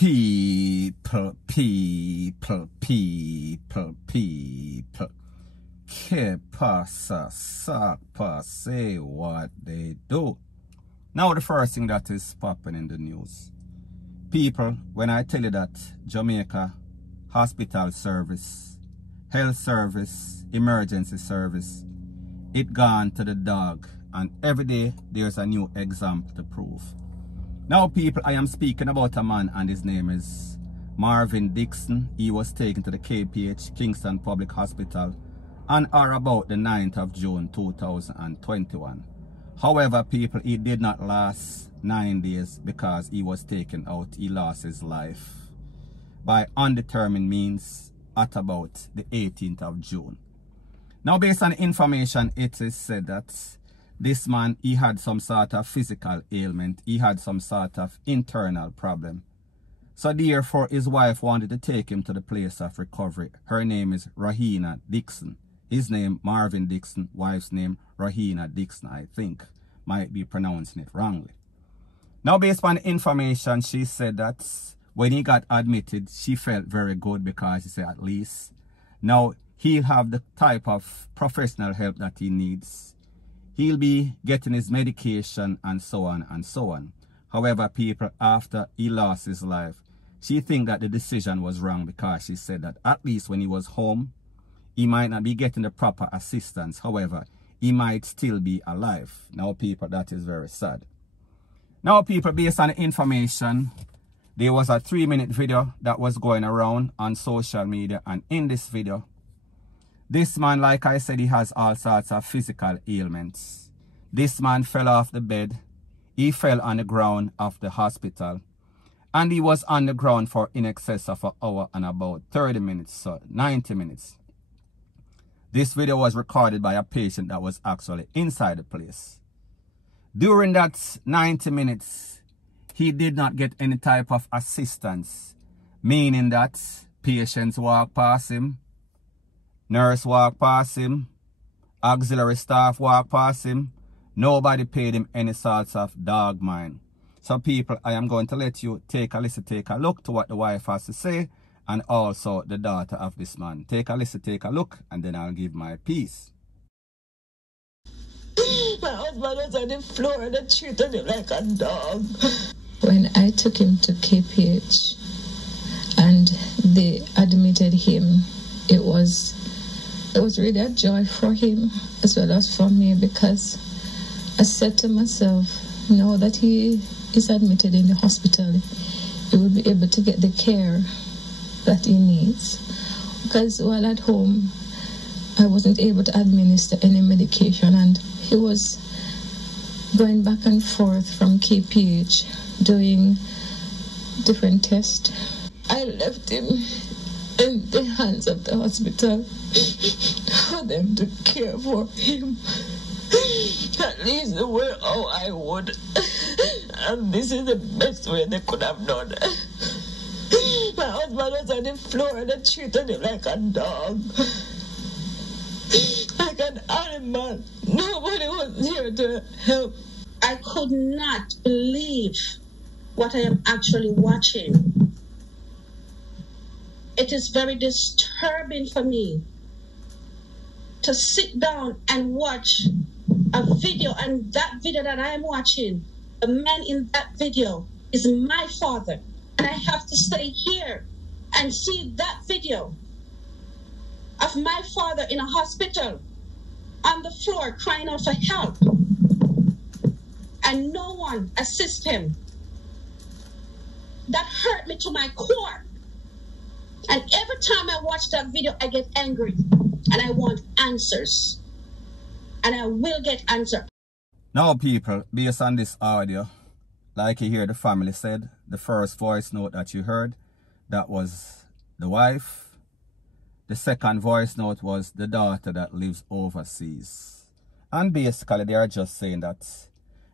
People. Que pasa, sakpa, say what they do. Now the first thing that is popping in the news. People, when I tell you that Jamaica hospital service, health service, emergency service, it gone to the dog, and every day there's a new example to prove. Now people, I am speaking about a man and his name is Marvin Dixon. He was taken to the KPH, Kingston Public Hospital, on or about the 9th of June 2021. However, people, he did not last 9 days because he was taken out. He lost his life by undetermined means at about the 18th of June. Now, based on information, it is said that this man, he had some sort of physical ailment. He had some sort of internal problem. So therefore, his wife wanted to take him to the place of recovery. Her name is Rahina Dixon. His name, Marvin Dixon. Wife's name, Rahina Dixon, I think. Might be pronouncing it wrongly. Now, based on the information, she said that when he got admitted, she felt very good because she said at least now he'll have the type of professional help that he needs. He'll be getting his medication and so on and so on. However, people, after he lost his life, she think that the decision was wrong because she said that at least when he was home, he might not be getting the proper assistance. However, he might still be alive. Now, people, that is very sad. Now, people, based on the information, there was a 3-minute video that was going around on social media. And in this video, this man, like I said, he has all sorts of physical ailments. This man fell off the bed. He fell on the ground of the hospital. And he was on the ground for in excess of an hour and about 30 minutes, so 90 minutes. This video was recorded by a patient that was actually inside the place. During that 90 minutes, he did not get any type of assistance, meaning that patients walked past him, nurse walked past him, auxiliary staff walked past him. Nobody paid him any sorts of dog mind. So people, I am going to let you take a listen, take a look to what the wife has to say, and also the daughter of this man. Take a listen, take a look, and then I'll give my piece. My husband was on the floor and they treated him like a dog. When I took him to KPH and they admitted him, it was really a joy for him as well as for me, because I said to myself, now that he is admitted in the hospital, he will be able to get the care that he needs. Because while at home, I wasn't able to administer any medication, and he was going back and forth from KPH doing different tests. I left him in the hands of the hospital for them to care for him. At least the way how I would. And this is the best way they could have done. My husband was on the floor and they treated him like a dog. Like an animal. Nobody was here to help. I could not believe what I am actually watching. It is very disturbing for me to sit down and watch a video, and that video that I am watching, the man in that video is my father. And I have to stay here and see that video of my father in a hospital on the floor crying out for help. And no one assists him. That hurt me to my core. And every time I watch that video, I get angry. And I want answers. And I will get answers. Now, people, based on this audio, like you hear the family said, the first voice note that you heard, that was the wife. The second voice note was the daughter that lives overseas. And basically, they are just saying that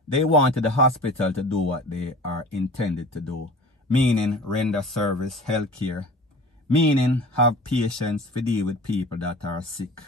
they wanted the hospital to do what they are intended to do, meaning render service, health care, meaning have patience to deal with people that are sick.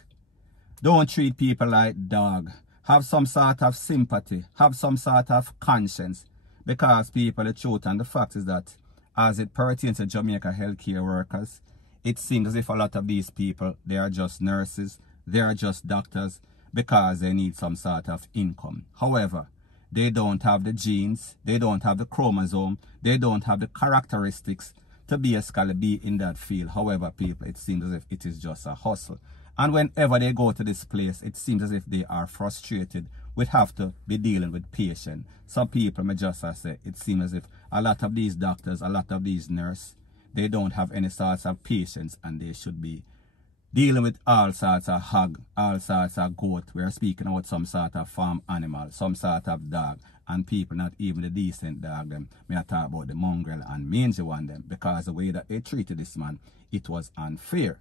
Don't treat people like dog. Have some sort of sympathy, have some sort of conscience, because people, the truth and the fact is that as it pertains to Jamaica healthcare workers, it seems as if a lot of these people, they are just nurses, they are just doctors, because they need some sort of income. However, they don't have the genes, they don't have the chromosome, they don't have the characteristics to basically be in that field. However, people, it seems as if it is just a hustle. And whenever they go to this place, it seems as if they are frustrated with have to be dealing with patients. Some people may just say, it seems as if a lot of these doctors, a lot of these nurses, they don't have any sorts of patience, and they should be dealing with all sorts of hog, all sorts of goat. We are speaking about some sort of farm animal, some sort of dog, and people, not even the decent dog them. May I talk about the mongrel and mangy one them, because the way that they treated this man, it was unfair.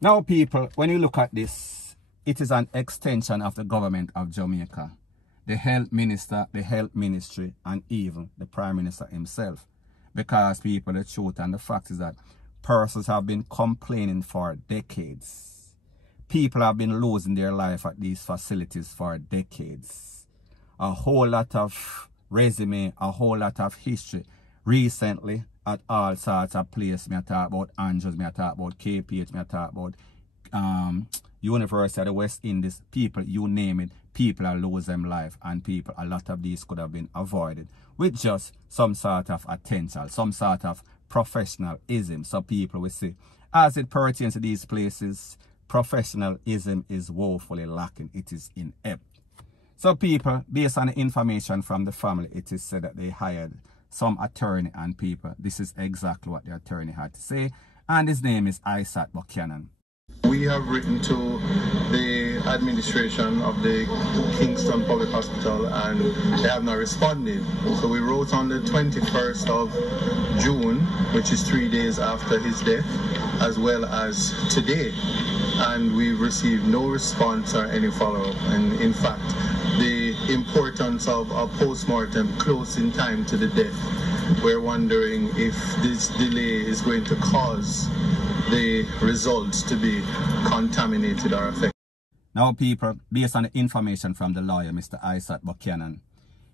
Now people, when you look at this, it is an extension of the government of Jamaica, the health minister, the health ministry, and even the prime minister himself. Because people, the truth and the fact is that persons have been complaining for decades. People have been losing their life at these facilities for decades. A whole lot of resume, a whole lot of history. Recently, at all sorts of places, me I talk about Andrews, me I talk about KPH, me I talk about University of the West Indies, people, you name it, people are losing life, and people, a lot of these could have been avoided with just some sort of attention, some sort of professionalism. So people will say, as it pertains to these places, professionalism is woefully lacking. It is inept. So people, based on the information from the family, it is said that they hired some attorney, and people, this is exactly what the attorney had to say, and his name is H00T Buchanan. We have written to the administration of the Kingston Public Hospital, and they have not responded. So we wrote on the 21st of June, which is 3 days after his death, as well as today, and we've received no response or any follow-up. And in fact, the importance of a post-mortem close in time to the death, we're wondering if this delay is going to cause the results to be contaminated or affected. Now people, based on the information from the lawyer, Mr. H00T Buchanan,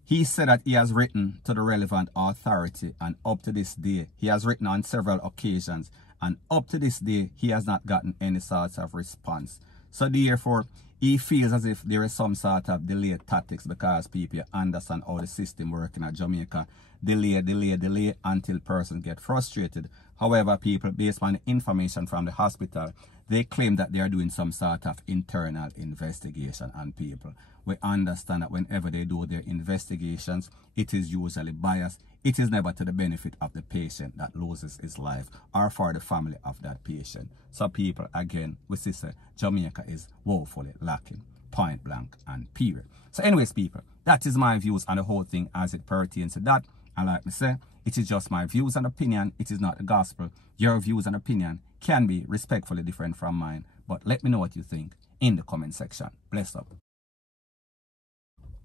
he said that he has written to the relevant authority, and up to this day, he has written on several occasions, and up to this day, he has not gotten any sort of response. So therefore, he feels as if there is some sort of delayed tactics, because people understand how the system works in Jamaica. Delay until persons get frustrated. However, people, based on the information from the hospital, they claim that they are doing some sort of internal investigation, and people, we understand that whenever they do their investigations, it is usually biased. It is never to the benefit of the patient that loses his life, or for the family of that patient. So people, again, we see Jamaica is woefully lacking, point blank and period. So anyways, people, that is my views on the whole thing as it pertains to that. And like me say, it is just my views and opinion. It is not the gospel. Your views and opinion can be respectfully different from mine. But let me know what you think in the comment section. Bless up.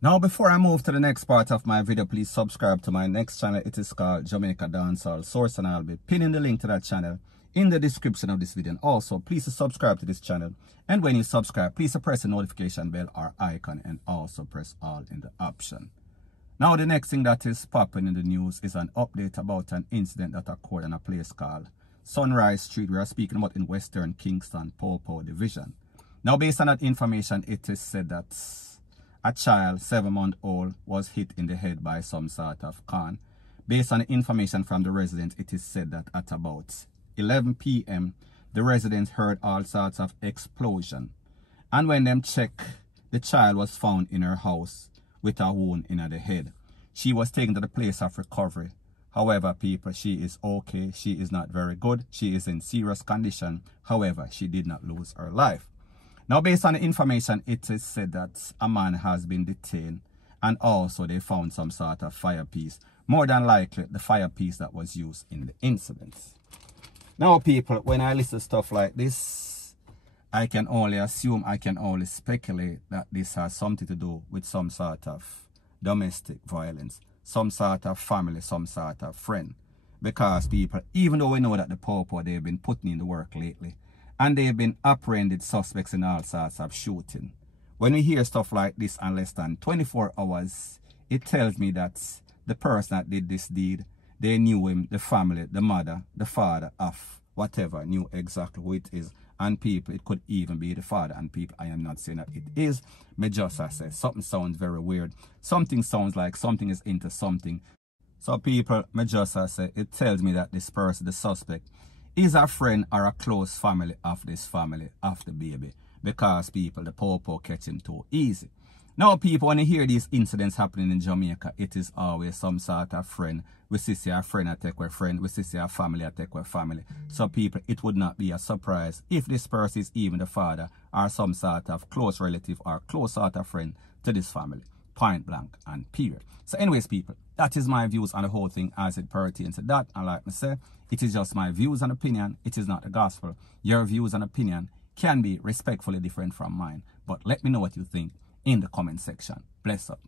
Now, before I move to the next part of my video, please subscribe to my next channel. It is called Jamaica Dancehall Source, and I'll be pinning the link to that channel in the description of this video. And also, please subscribe to this channel. And when you subscribe, please press the notification bell or icon, and also press all in the option. Now, the next thing that is popping in the news is an update about an incident that occurred in a place called Sunrise Street. We are speaking about in Western Kingston, Popo Division. Now, based on that information, it is said that a child, 7-month-old, was hit in the head by some sort of can. Based on the information from the residents, it is said that at about 11 p.m., the residents heard all sorts of explosion. And when them check, the child was found in her house with a wound in the head. She was taken to the place of recovery. However, people, she is okay. She is not very good. She is in serious condition. However, she did not lose her life. Now, based on the information, it is said that a man has been detained, and also they found some sort of fire piece. More than likely, the fire piece that was used in the incidents. Now, people, when I listen to stuff like this, I can only assume, I can only speculate that this has something to do with some sort of domestic violence, some sort of family, some sort of friend. Because people, even though we know that the Popo, they've been putting in the work lately, and they've been apprehended suspects in all sorts of shooting. When we hear stuff like this in less than 24 hours, it tells me that the person that did this deed they knew him, the family, the mother, the father of whatever, knew exactly who it is. And people, it could even be the father. And people, I am not saying that it is. Me just I say something sounds very weird. Something sounds like something is into something. So people, me just I say, it tells me that this person, the suspect, is a friend or a close family of this family, of the baby. Because people, the popo catch him too easy. Now people, when you hear these incidents happening in Jamaica, it is always some sort of friend. We see a friend attack with friend. We see a family attack with family. So people, it would not be a surprise if this person is even the father or some sort of close relative or close sort of friend to this family. Point blank and period. So anyways people, that is my views on the whole thing as it pertains to that. And like I say, it is just my views and opinion. It is not the gospel. Your views and opinion can be respectfully different from mine. But let me know what you think in the comment section. Bless up.